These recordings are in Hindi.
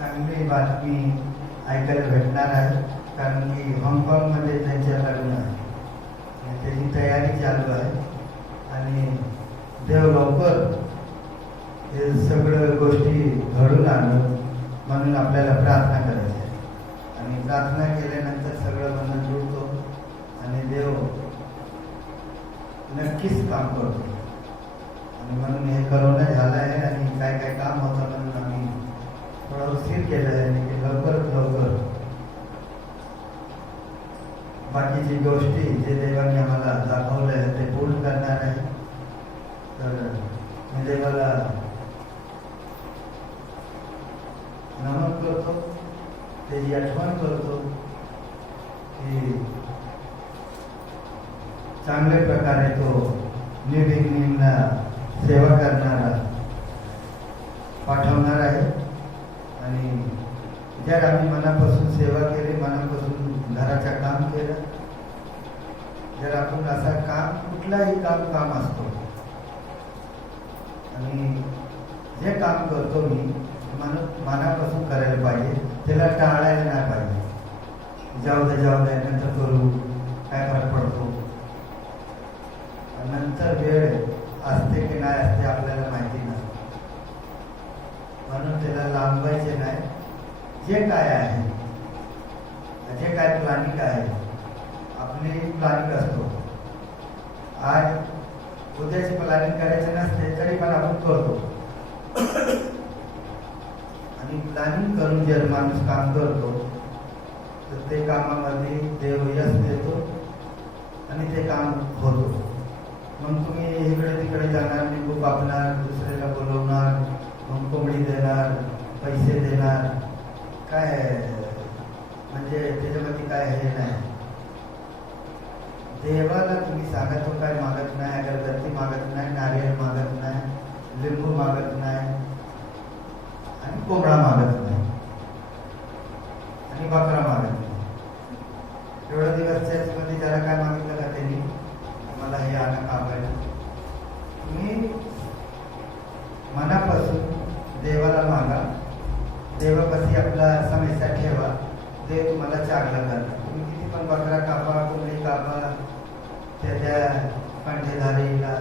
चांगली बातमी ऐकायला भेटणार आहे, कारण की हाँगकाँगमध्ये त्यांच्या लग्न आहे आणि त्याची तयारी चालू आहे आणि देव लवकर हे सगळं गोष्टी घडून आणून म्हणून आपल्याला प्रार्थना करायची आहे. आणि प्रार्थना केल्यानंतर सगळं बंधन जुळतो आणि देव नक्कीच काम करतो. आणि म्हणून हे करोना झालं आहे आणि काय काय काम होतं म्हणून आम्ही थोडं स्थिर केलं आहे आणि की लवकरात लवकर बाकीची गोष्टी जे देवाने आम्हाला दाखवलं आहे ते पूर्ण करणार आहे. तर मी देवाला नमन करतो, त्याची आठवण करतो की चांगल्या प्रकारे तो निर्विघ्नींना सेवा करणारा पाठवणार आहे. आणि जर आम्ही मनापासून सेवा केली, मनापासून घराचं काम केलं, जर आपण असा काम कुठलाही काम असतो आणि जे काम करतो मी मनापासून करायला पाहिजे, त्याला टाळायला नाही पाहिजे. जाऊ दे नंतर करू, काय फरक पडतो. नंतर वेळ असते की नाही असते आपल्याला माहिती नसते, म्हणून त्याला लांबवायचे नाही. जे काय आहे, जे काय प्लॅनिंग आहे, आपली प्लॅनिंग असतो. आज उद्याची प्लॅनिंग करायची नसते तरी पण आपण करतो. आणि प्लॅनिंग करून जर माणूस काम करतो तर ते कामामध्ये देव यश देतो आणि ते काम होतो. मग तुम्ही इकडे तिकडे जाणार, निंबू कापणार, दुसऱ्याला बोलवणार, मग कोंबडी देणार, पैसे देणार, काय म्हणजे त्याच्यामध्ये काय हे नाही. देवाला तुम्ही सांगा तो काय मागत नाही, अगरबत्ती मागत नाही, नारियल मागत नाही, लिंबू मागत नाही आणि कोंबडा मागत नाही आणि बकरा मागत नाही. एवढा दिवस चर्चमध्ये त्याला काय मागितलं का त्यांनी, मला हे आणा कापायला. तुम्ही मनापासून देवाला मागा, देवापाशी आपला समस्या ठेवा, देव तुम्हाला चांगलं करणार. तुम्ही किती पण बकरा कापा, कोंबडी कापा, त्याच्या कंठेधारीला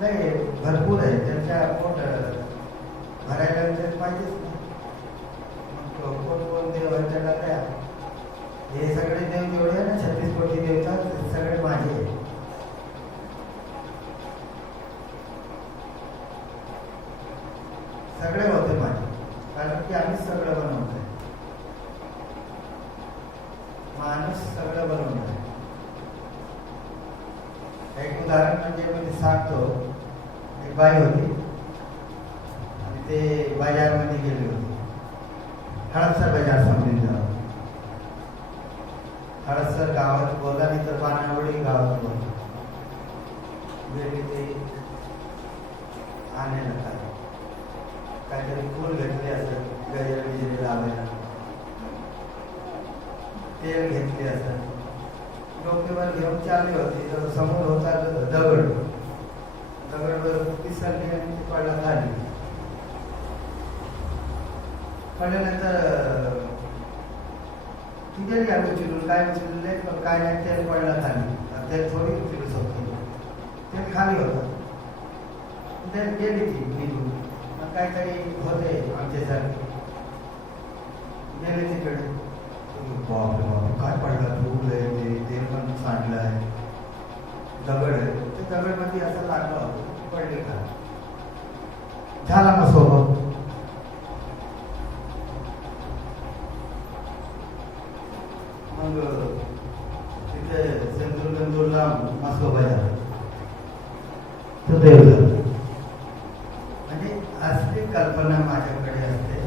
नाही भरपूर आहे, त्यांच्या पोट भरायला पाहिजेच नाही. कोण देव आहे त्याला द्या. हे सगळे देव जेवढे आहे ना, 36 कोटी देवता सगळे माझे आहे. सगळे होते माझे, कारण की आम्ही सगळं बनवतोय. माणूस सगळं बनवतोय. एक उदाहरण म्हणजे मी सांगतो. एक बाई होती आणि ते बाजारमध्ये गेली होती. हडपसर बाजार समजून हडपसर गावात बोलला, नाही तर बाणावडी गावात बोलला. गेली ते आणायला काहीतरी फूल घेतले असत, गजरे बिजरे लावायला, तेल घेतले असत, डोक्यावर घेऊन चालली होती. तर समोर होता दगडवर पिसरली आणि ती पडला खाली. पडल्यानंतर ती गेली आम्ही उचलून, काय उचलले पण काय नाही, तेल पडला खाली. तेल थोडी उचलू शकतो, तेल खाली होतं. तेल गेली ती निघून. काहीतरी होते आमच्यासारखे गेले तिकडे. बापरे बाप, काय पडला, फूल आहे, ते पण सांडलं आहे, दगड आहे. ते दगडमध्ये असं लागलं होतं, पडले का. झाला मग सोबत. मग तिथे सेंदूरला मसोबा झाला तर देव झालं. म्हणजे असली कल्पना माझ्याकडे असते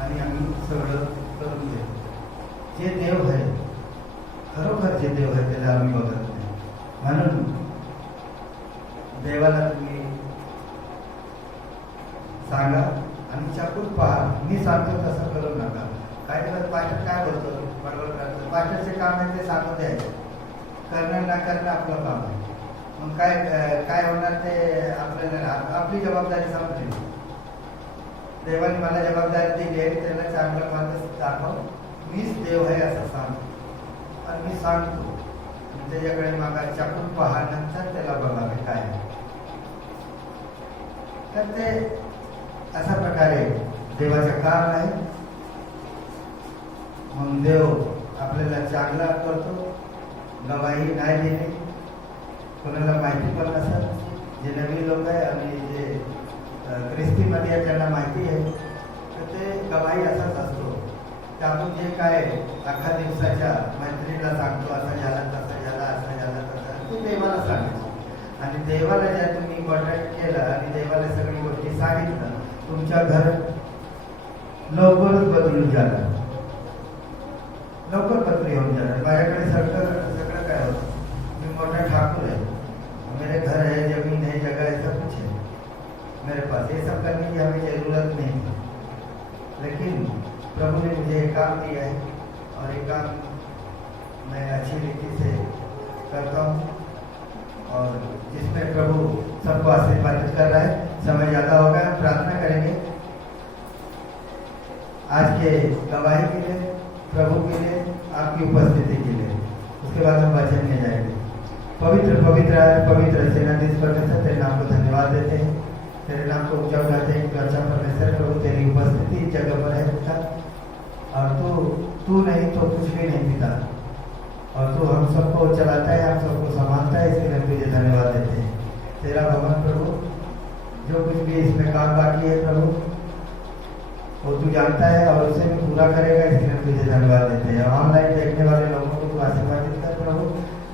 आणि आम्ही सगळं करून देतो. जे देव आहे, खरोखर जे देव आहे त्याला आम्ही बघत नाही. म्हणून देवाला तुम्ही सांगा आणि चाकून पहा. मी सांगतो तसं करू नका. काही दिवस पास्टर काय बोलतो, बरोबर करतो. पास्टरचे काम आहे ते सांगून द्यायचं, करणं ना करणं आपलं काम आहे. मग काय काय होणार ते आपल्याला, आपली जबाबदारी संपली. देवाने मला जबाबदारी दिली आहे, त्याला चांगलं मार्ग दाखव, मीच देव आहे असं सांग आणि मी सांगतो. त्याच्याकडे मागा चाकून पहा, नंतर त्याला बघावे काय. तर ते अशा प्रकारे देवाचं काम आहे. मग देव आपल्याला चांगला करतो. गवाही नाही देणे, कोणाला माहिती पण नसत. जे नवीन लोक आहे आणि जे ख्रिस्तीमध्ये आहे त्यांना माहिती आहे. तर ते गवाही असाच असतो की आपण जे काय अख्खा दिवसाच्या मैत्रिणीला सांगतो, असं झाला तसं झाला, असं झाला तसं, ते देवाला सांगायचं. आणि देवाला ज्या तुम्ही कॉन्टॅक्ट केलं आणि देवाला सगळी गोष्टी सांगितलं, तुमच्या घर लवकरच बदलून जाणार, लवकर बदली होऊन जाणार. माझ्याकडे सगळं काय होतं, मी मोठा ठाकूर है, मेरे घर है, जमीन है, जगह है, सब कुछ है मेरे पास. ये सब करने की हमें जरूरत नहीं थी, लेकिन प्रभु ने मुझे एक काम दिया है और ये काम मैं अच्छी रीति से करता हूँ और जिसमें प्रभु सबको आशीर्वादित कर रहा है. समय ज़्यादा होगा, हम प्रार्थना करेंगे आज के गवाही के लिए, प्रभु के लिए, आपकी उपस्थिति के लिए. उसके बाद हम वचन में जाएंगे. पवित्र पवित्र पवित्र सेनाधीश परमेश्वर, तेरे नाम को धन्यवाद देते हैं, तेरे नाम को ऊंचा उठाते हैं. अच्छा परमेश्वर, प्रभु तेरी उपस्थिति इस जगह पर है पिता, और तू नहीं तो कुछ भी नहीं पिता, और तू हम सबको चलाता है, हम सबको संभालता है. इसके लिए तुझे धन्यवाद देते हैं. तेरा भवन प्रभु, जो कुछ भी इसमें काम बाकी है प्रभु, वो तू जानता है और उसे भी पूरा करेगा. इसके लिए तुझे धन्यवाद देते हैं. ऑनलाइन देखने वाले लोगों को तू आशीर्वादित कर प्रभु,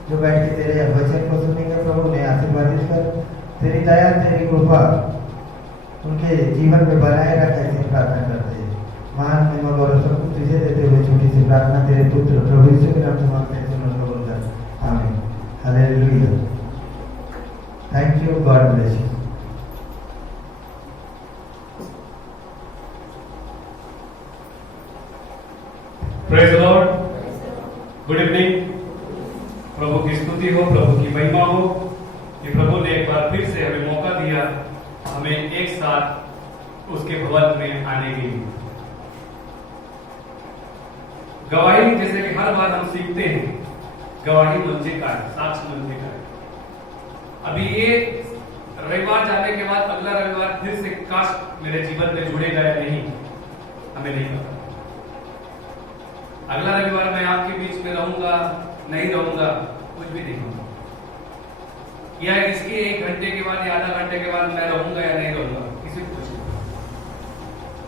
जो बैठ के तेरे वचन को सुनेंगे प्रभु, उन्हें आशीर्वादित कर. तेरी दया, तेरी कृपा उनके जीवन में बनाए रख, ऐसी प्रार्थना करते हैं. महान महिमा गौरव सब कुछ तुझे देते हुए छोटी सी प्रार्थना तेरे पुत्र प्रभु यीशु के नाम से मांगते हैं, सुनो कबूल कर. आमीन. Hallelujah. Thank you. God bless you. Praise the Lord. Good evening. प्रभु की स्तुति हो, प्रभु की महिमा हो कि प्रभु ने एक बार फिर से हमें मौका दिया, हमें एक साथ उसके भवन में आने के लिए. गवाही, जैसे कि हर बार हम सीखते हैं, गवाही मंजे का है, साक्ष्य मंजे का है. अभी ये रविवार जाने के बाद अगला रविवार फिर से काश मेरे जीवन में जुड़ेगा या नहीं, हमें नहीं पता. अगला रविवार मैं आपके बीच में रहूंगा, नहीं रहूंगा, कुछ भी नहीं होगा. या इसके 1 घंटे के बाद या आधा घंटे के बाद मैं रहूंगा या नहीं रहूंगा, किसी को कुछ नहीं.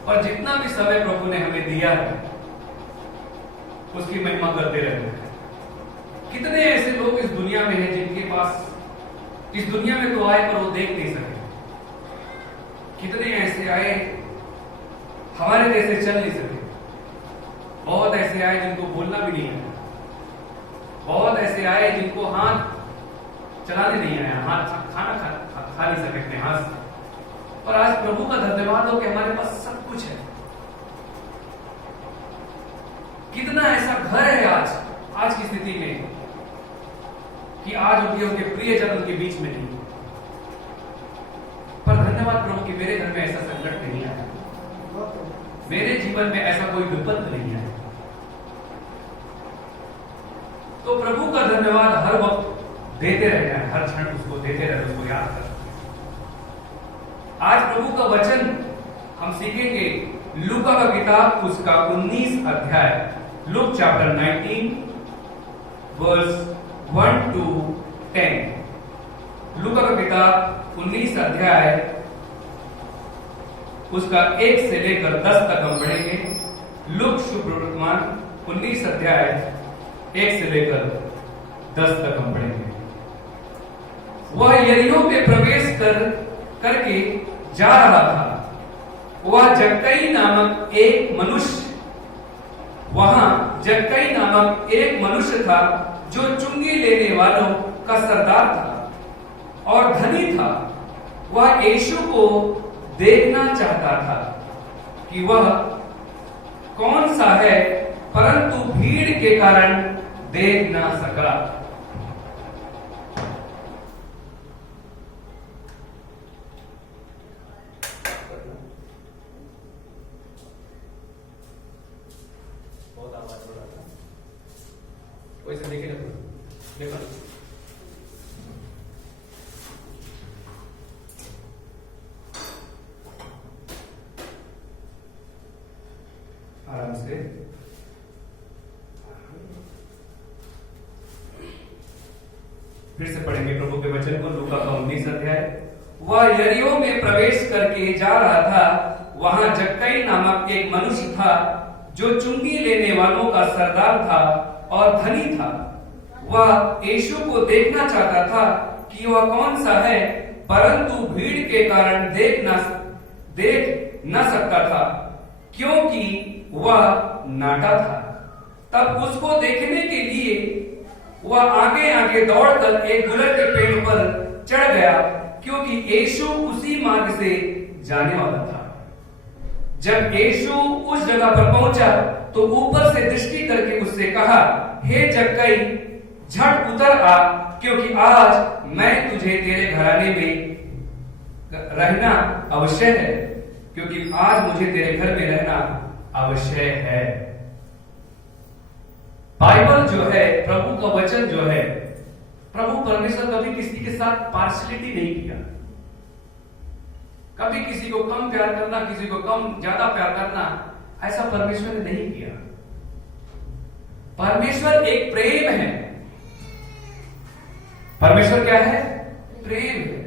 और जितना भी समय प्रभु ने हमें दिया है, उसकी महिमा करते रहते हैं. कितने ऐसे लोग इस दुनिया में हैं जिनके पास इस दुनिया में तो आए पर वो देख नहीं सके. कितने ऐसे आए हमारे जैसे चल नहीं सके. बहुत ऐसे आए जिनको बोलना भी नहीं आया. बहुत ऐसे आए जिनको हाथ चलाने नहीं आया, हाथ खाना खा नहीं सके अपने हाथ से. और आज प्रभु का धन्यवाद हो कि हमारे पास सब कुछ है. कितना ऐसा घर है आज की स्थिति में कि आज उनके प्रियजन उनके बीच में नहीं. पर धन्यवाद प्रभु कि मेरे घर में ऐसा संकट नहीं आया, मेरे जीवन में ऐसा कोई विपत्ति नहीं है. तो प्रभु का धन्यवाद हर वक्त देते रहना है, हर क्षण उसको देते रहना, उसको याद करना. आज प्रभु का वचन हम सीखेंगे लूका का किताब उसका 19 अध्याय, लूक चैप्टर 19 वर्स 1 to 10. लूका का किताब 19 अध्याय उसका 1 से लेकर 10 तक हम पढ़ेंगे. लूक शुभ वर्तमान 19 अध्याय 1 से लेकर 10 तक हम पढ़ेंगे. वह यरीहो में प्रवेश करके जा रहा था. वह जक्कई नामक एक मनुष्य था जो चुंगी लेने वालों का सरदार था और धनी था. वह यीशु को देखना चाहता था कि वह कौन सा है, परंतु भीड़ के कारण देख ना सका. देखो आराम से फिर से पढ़ेंगे प्रभु के वचन को। लूका का 19 अध्याय। वह यरीहो में प्रवेश करके जा रहा था। वहां जक्कई नामक एक मनुष्य था जो चुंगी लेने वालों का सरदार था और धनी था। वह यीशु को देखना चाहता था कि वह कौन सा है, परंतु भीड़ के कारण देख न सकता था, क्योंकि वह नाटा था। तब उसको देखने के लिए वह आगे आगे दौड़कर एक गुलर के पेड़ पर चढ़ गया, क्योंकि यीशु उसी मार्ग से जाने वाला था। जब यीशु उस जगह पर पहुंचा तो ऊपर से दृष्टि करके उससे कहा, हे जक्कई, झट उतर आ, क्योंकि आज मैं तुझे तेरे घराने में रहना अवश्य है, क्योंकि आज मुझे तेरे घर में रहना अवश्य है। बाइबल जो है, प्रभु का वचन जो है, प्रभु परमेश्वर कभी किसी के साथ पार्शलिटी नहीं किया। कभी किसी को कम प्यार करना, किसी को कम ज्यादा प्यार करना, ऐसा परमेश्वर ने नहीं किया। परमेश्वर एक प्रेम है। परमेश्वर क्या है? प्रेम है।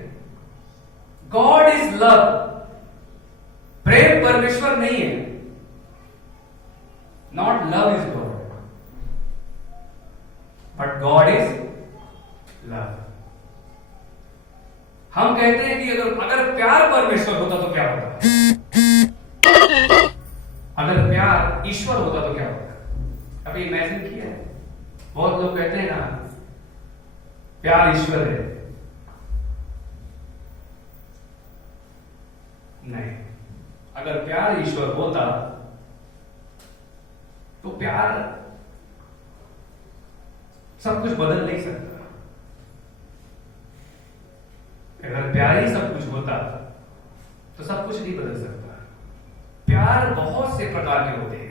God is love. प्रेम परमेश्वर नहीं है। Not love is God, but God is love. हम कहते हैं कि अगर प्यार परमेश्वर होता तो क्या होता? अगर प्यार ईश्वर होता तो क्या होता? अभी इमेजिन किया है? बहुत लोग कहते हैं ना, प्यार ईश्वर है। नहीं, अगर प्यार ईश्वर होता तो प्यार सब कुछ बदल नहीं सकता। अगर प्यार ही सब कुछ होता तो सब कुछ नहीं बदल सकता। प्यार बहुत से प्रकार के होते हैं।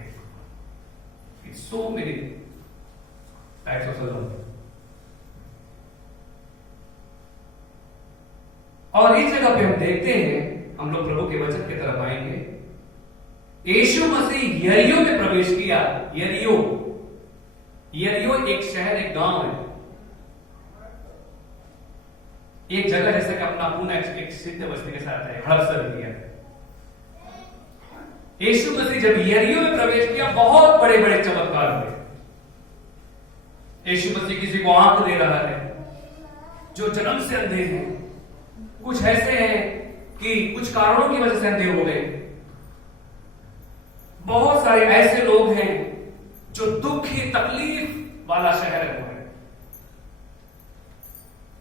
So many types of love. और इस जगह पे हम देखते हैं, हम लोग प्रभु के वचन की तरफ आएंगे। यीशु मसीह यरीहो में प्रवेश किया। यरीहो एक शहर, एक गांव है, एक जगह जैसे कि अपना पूना एक सिद्ध बस्ती के साथ है, हड़पसर दिया। यीशु मसीह जब यरीहो में प्रवेश किया, बहुत बड़े बड़े चमत्कार हुए। यीशु मसीह किसी को आंख दे रहा है, जो जन्म से अंधे हैं। कुछ ऐसे हैं कि कुछ कारणों की वजह से अंधे हो गए। बहुत सारे ऐसे लोग हैं जो दुखी, तकलीफ वाला शहर है,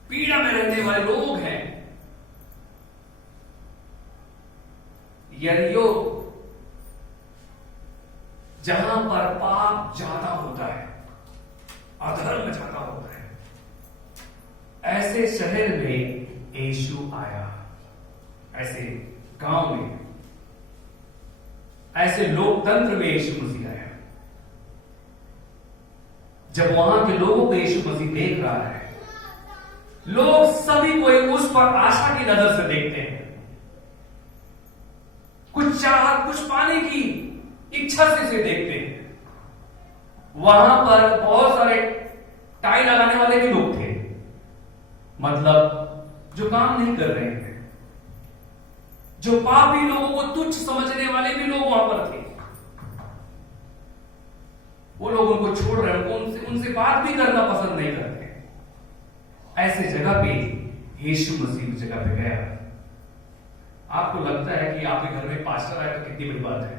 पीड़ा में रहने वाले लोग हैं। यरीहो जहां पर पाप ज्यादा होता है, अधर्म ज्यादा होता है, ऐसे शहर में यीशु आया। ऐसे गांव में, ऐसे लोकतंत्र में यीशु मसीह आया। जब वहां के लोगों को यीशु मसीह देख रहा है, लोग सभी को उस पर आशा की नजर से देखते हैं। कुछ चाहत, कुछ पाने की इच्छा से इसे देखते हैं। वहां पर बहुत सारे टाई लगाने वाले भी लोग थे, मतलब जो काम नहीं कर रहे हैं, जो पापी लोगों को तुच्छ समझने वाले भी लोग वहां पर थे। वो लोग उनको छोड़ रहे हैं, उनसे बात भी करना पसंद नहीं करते। ऐसे जगह पे यीशु मसीह उस जगह पे गया। आपको लगता है कि आपके घर में पास्टर आए तो कितनी बड़ी बात है?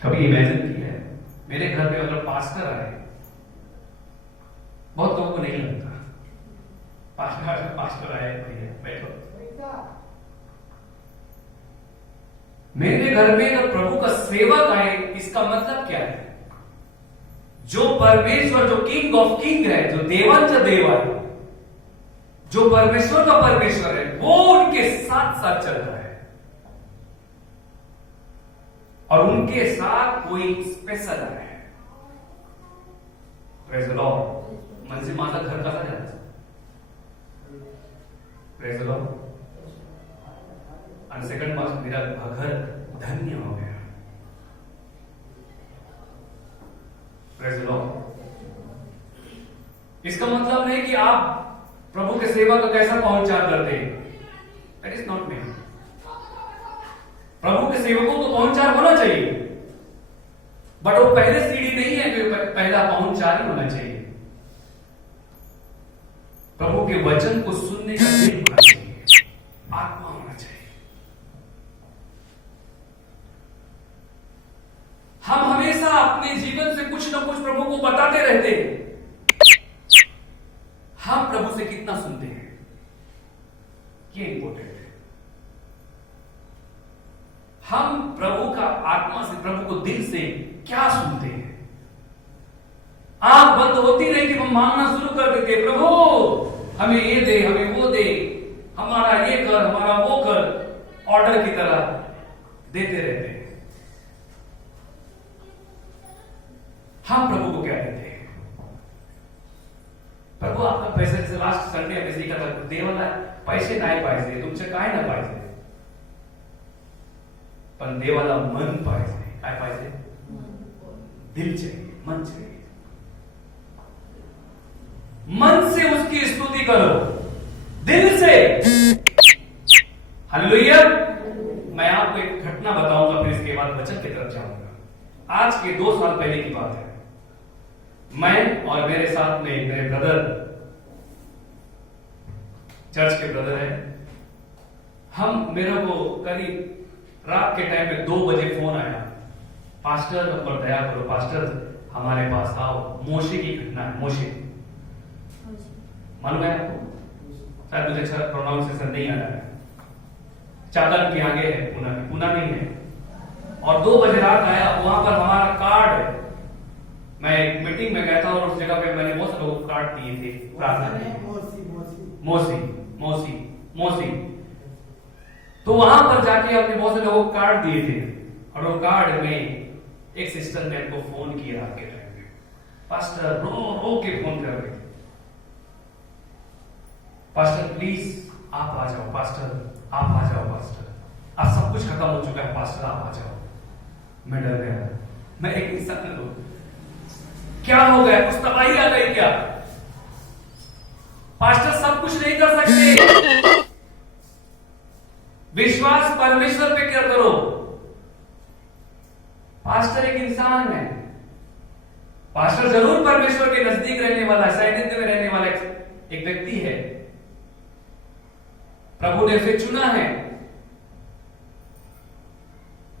कभी इमेजिन किया है? मेरे घर में अगर पास्टर आए, बहुत लोगों को नहीं लगता पास्टर आए, बैठो। मेरे घर में अगर प्रभु का सेवक आए, इसका मतलब क्या है? जो परमेश्वर, जो किंग ऑफ किंग है, जो देवांश देवा है, जो परमेश्वर का परमेश्वर है, वो उनके साथ साथ चल रहा है। और उनके साथ कोई स्पेशल है। Praise the Lord. म्हणजे माझं घर कसं झालं? Praise the Lord. आणि सेकंड बात, मेरा घर धन्य हो गया. Praise the Lord. इसका मतलब नहीं कि आप प्रभु के सेवा का कैसा पहुंचार करते हैं. That is not me. प्रभु के सेवकों को पहुंचार होना चाहिए, बट वो पहले सीढ़ी नहीं है कि पहला पहुंचार ही होना चाहिए. प्रभु के वचन को सुनने का दिल होना चाहिए, आत्मा होना चाहिए. हम हमेशा अपने जीवन से कुछ ना कुछ प्रभु को बताते रहते हैं. हम प्रभु से कितना सुनते हैं, ये इंपॉर्टेंट है. हम प्रभु का आत्मा से, प्रभु को दिल से क्या सुनते हैं. आंख बंद होती नहीं कि हम मांगना शुरू कर देते, प्रभु हमें ये दे, हमें वो दे, हमारा ये कर, हमारा वो कर, ऑर्डर की तरह देते रहते हैं. हम प्रभु को क्या देते हैं? प्रभु आपका पैसे, जैसे लास्ट संडे आम्ही शिकत होतो, देवाला पैसे नाही पाहिजे, तुमचे काय नाही पाहिजे, पण देवाला मन पाहिजे. काय पाहिजे? दिल चाहिए, मन चाहिए. मन से उसकी स्तुति करो, दिल से. हालेलुया. मैं आपको एक घटना बताऊंगा, फिर इसके बाद वचन की तरफ जाऊंगा. आज के 2 साल पहले की बात है. मैं और मेरे साथ में मेरे ब्रदर, चर्च के ब्रदर है, हम, मेरे को करीब रात के टाइम में 2 बजे फोन आया, पास्टर पर दया करो, पास्टर हमारे पास आओ, मोशे की घटना है. मोशे मालूम है आपको? शायद मुझे अच्छा प्रोनाउंसिएशन नहीं आ रहा है. चादर के आगे है, पुना नहीं है. और 2 बजे रात आया, वहां पर हमारा कार्ड, मैं एक मीटिंग में गया था और उस जगह पे मैंने बहुत से लोग कार्ड दिए थे, प्रार्थना की. मोसी. तो वहां पर जाके अपने बहुत से लोगों को कार्ड दिए थे, और वो कार्ड में एक सिस्टर ने हमको फोन किया रात के टाइम में. पास्टर रो रो के फोन कर रहे थे, पास्टर प्लीज आप आ जाओ, पास्टर आप आ जाओ, पास्टर अब सब कुछ खत्म हो चुका है, पास्टर आप आ जाओ. मैं डर गया. मैं एक इंसान हूं, क्या हो गया? कुछ तबाही आ गई क्या? पास्टर सब कुछ नहीं कर सकते. विश्वास परमेश्वर पे क्या करो. पास्टर एक इंसान है. पास्टर जरूर परमेश्वर के नजदीक रहने वाला, सानिध्य में रहने वाला एक व्यक्ति है. प्रभु ने उसे चुना है,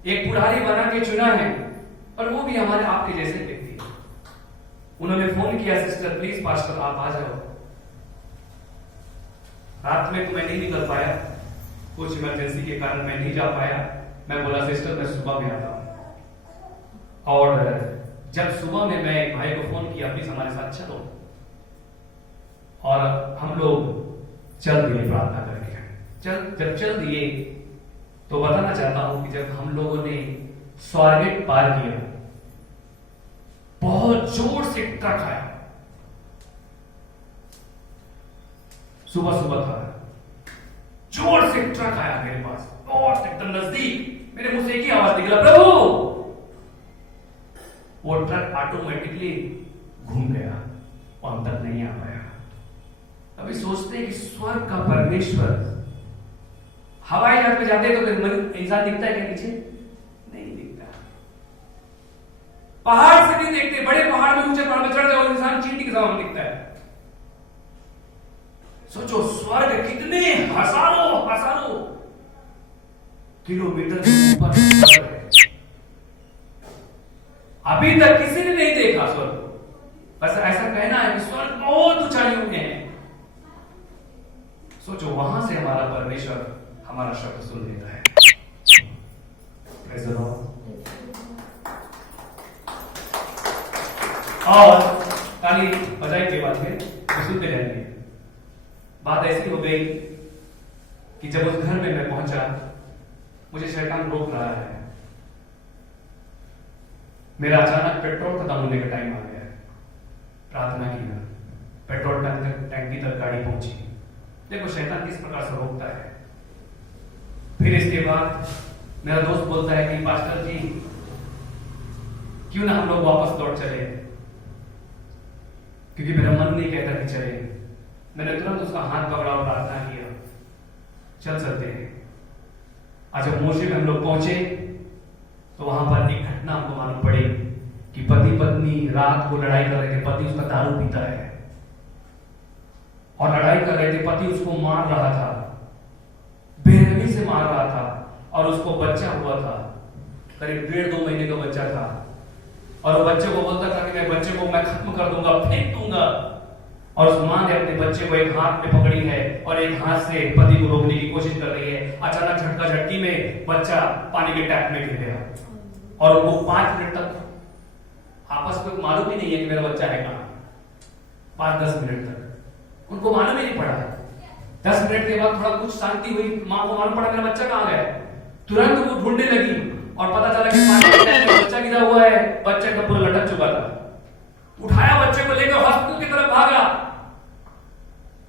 एक पुजारी बना के चुना है, और वो भी हमारे आपके जैसे व्यक्ति है. उन्होंने फोन किया, सिस्टर प्लीज पास्टर आप आ जाओ. रात में तो मैं नहीं निकल पाया, कुछ इमरजेंसी के कारण मैं नहीं जा पाया. मैं बोला सिस्टर मैं सुबह में आता हूं. और जब सुबह में मैं एक भाई को फोन किया, प्लीज हमारे साथ चलो, और हम लोग चल दिए प्रार्थना करके. जब चल दिए तो बताना चाहता हूं कि जब हम लोगों ने स्वारगेट पार किया, बहुत जोर से ट्रक आया. सुबह सुबह था, जोर से ट्रक आया मेरे पास, और एकदम नजदीक. मेरे मुंह से एक ही आवाज निकला, प्रभु. वो ट्रक ऑटोमेटिकली घूम गया और हम तक नहीं आ पाया. अभी सोचते हैं कि स्वर्ग का परमेश्वर, हवाई जहाज पे जाते हैं तो इंसान दिखता है क्या नीचे? नहीं दिखता. पहाड़ से नहीं देखते, बड़े पहाड़ में, ऊंचे पहाड़ में चढ़ जाओ, इंसान चींटी के समान दिखता है. सोचो स्वर्ग कितने हजारों किलोमीटर के ऊपर है. अभी तक किसी ने नहीं देखा स्वर्ग. बस ऐसा कहना है कि स्वर्ग बहुत ऊंचाइयों में है. सोचो वहां से हमारा परमेश्वर हमारा शब्द सुन लेता है. Praise the Lord. और ताली बजाई के बाद में सुनते रहेंगे. बात ऐसी हो गई कि जब उस घर में मैं पहुंचा, मुझे शैतान रोक रहा है. मेरा अचानक पेट्रोल खत्म होने का टाइम आ गया है. प्रार्थना किया, पेट्रोल टंकी तक गाड़ी पहुंची। देखो शैतान किस प्रकार से रोकता है। फिर इसके बाद मेरा दोस्त बोलता है कि पास्टर जी क्यों ना हम लोग वापस लौट चले, क्योंकि मेरा मन नहीं कहता कि चले। मैंने तुरंत उसका हाथ पकड़ा और प्रार्थना किया, चल सकते हैं। आज जब मोशे में हम लोग पहुंचे तो वहां पर एक घटना हमको मालूम पड़ी कि पति पत्नी रात को लड़ाई कर रहे थे। पति उसका दारू पीता है और लड़ाई कर रहे थे। पति उसको मार रहा था, बेरहमी से मार रहा था, और उसको बच्चा हुआ था, करीब 1.5-2 महीने का बच्चा था। और वो बच्चे को बोलता था कि मैं बच्चे को मैं खत्म कर दूंगा, फेंक दूंगा। और उस मां ने अपने बच्चे को एक हाथ में पकड़ी है और एक हाथ से पति को रोकने की कोशिश कर रही है। अचानक झटका झटकी में बच्चा पानी के टैप में गिर गया और उनको 5 मिनट तक आपस में मालूम ही नहीं है कि मेरा बच्चा है कहां। 5-10 मिनट तक उनको मालूम ही नहीं पड़ा। 10 मिनट के बाद थोड़ा कुछ शांति हुई, मां को मालूम पड़ा मेरा बच्चा कहां गया। तुरंत वो ढूंढने लगी और पता चला कि पानी के टैप में बच्चा गिरा हुआ है। बच्चा का पूरा लटक चुका था। उठाया, बच्चे को लेकर हॉस्पिटल की तरफ भागा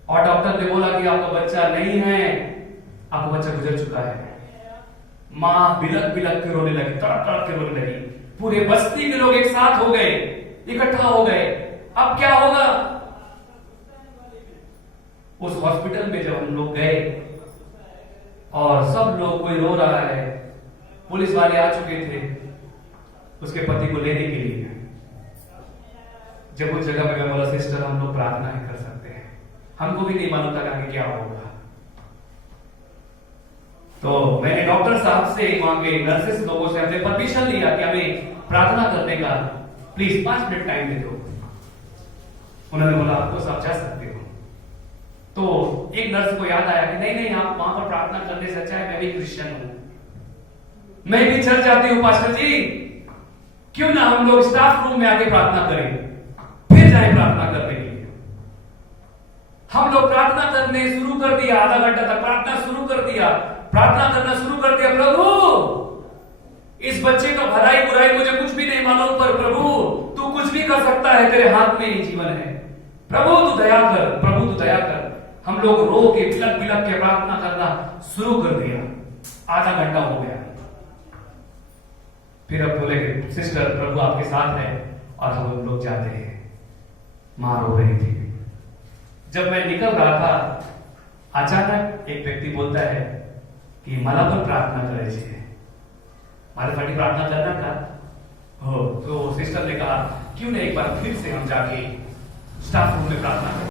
और डॉक्टर ने बोला कि आपका बच्चा नहीं है, आपका बच्चा गुजर चुका है। मां बिलक बिलक के रोने लगी, तड़प तड़प के रोने लगी। पूरे बस्ती के लोग एक साथ हो गए, इकट्ठा हो गए। अब क्या होगा? उस हॉस्पिटल में जब हम लोग गए और सब लोग, कोई रो रहा है, पुलिस वाले आ चुके थे उसके पति को लेने के लिए। जब उस जगह पे मैं बोला सिस्टर हम लोग प्रार्थना ही कर सकते हैं, हमको भी नहीं मालूम था कि क्या होगा। तो मैंने डॉक्टर साहब से, वहां के नर्सेस लोगों से हमने परमिशन लिया कि हमें प्रार्थना करने का प्लीज 5 मिनट टाइम दे दो। उन्होंने बोला आपको सब जा सकते हो। तो एक नर्स को याद आया कि नहीं नहीं, आप वहां पर प्रार्थना करने से अच्छा है मैं भी क्रिश्चियन हूं, मैं भी चल जाती हूं पास्टर जी, क्यों ना हम लोग स्टाफ रूम में आके प्रार्थना करें, फिर जाए प्रार्थना करने के लिए। हम लोग प्रार्थना करने शुरू कर दिया, आधा घंटा तक प्रार्थना शुरू कर दिया, प्रार्थना करना शुरू कर दिया। प्रभु इस बच्चे का भलाई बुराई मुझे कुछ भी नहीं मालूम, पर प्रभु तू कुछ भी कर सकता है, तेरे हाथ में ही जीवन है। प्रभु तू दया कर, प्रभु तू दया कर। हम लोग रो के बिलक बिलक के प्रार्थना करना शुरू कर दिया। आधा घंटा हो गया। फिर अब बोले सिस्टर प्रभु आपके साथ है और हम लोग जाते हैं। मां रो रही थी। जब मैं निकल रहा था अचानक एक व्यक्ति बोलता है कि मला पण प्रार्थना करायची है, माझ्यासाठी प्रार्थना करना का हो। तो सिस्टर ने कहा क्यों नहीं एक बार फिर से हम जाके स्टाफ रूम में प्रार्थना करें।